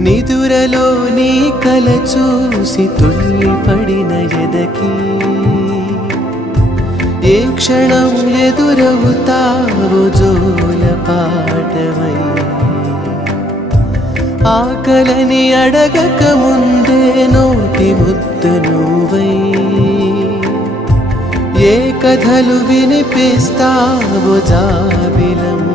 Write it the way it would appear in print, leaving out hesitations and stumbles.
నిదురలో నీ కల చూసి తుల్లిపడిన ఎదకి ఏ క్షణం ఎదురవుతావో జోల పాటవై ఆకలని అడగక ముందే నోటి ముద్దు నువ్వై ఏ కథలు వినిపిస్తావో జాబిలమ్మ